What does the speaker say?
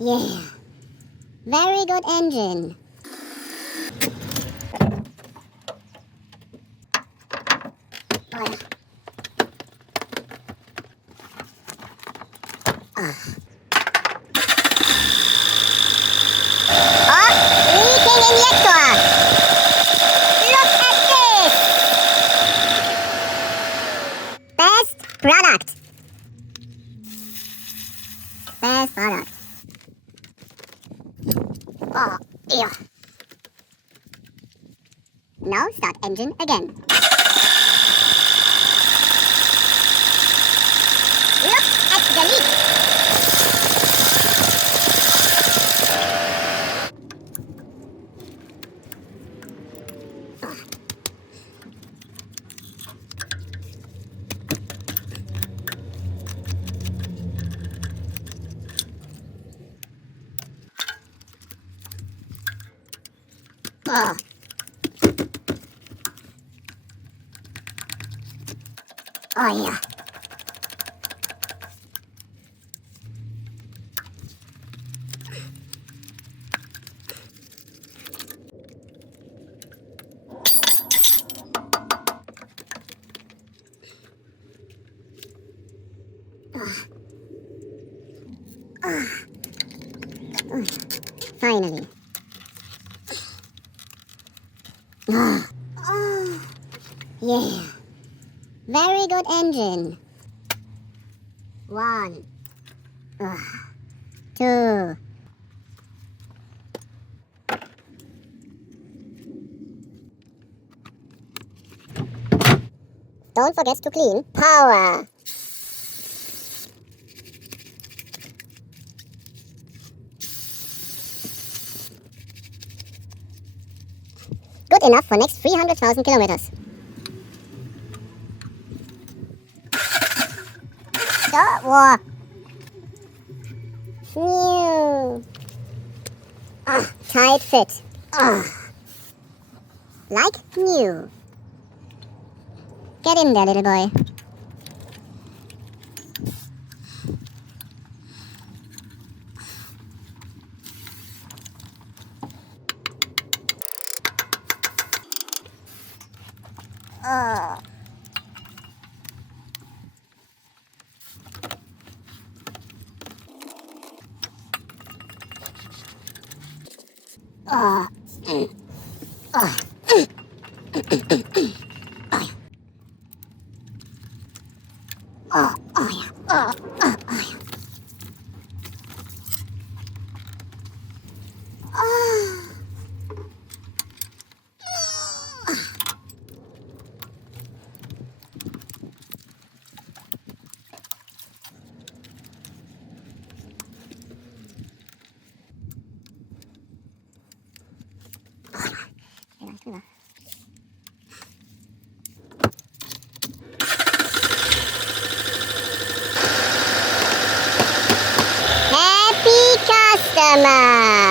Yeah. Very good engine. Oh, leaking injector. Look at this. Best product. Best product. Oh, yeah. Now start engine again. Look at the leak. Oh. Oh yeah. Finally. Yeah. Very good engine. 1, 2. Don't forget to clean power. Good enough for next 300,000 kilometers. War. New. Tight fit. Like new. Get in there, little boy. Happy customer!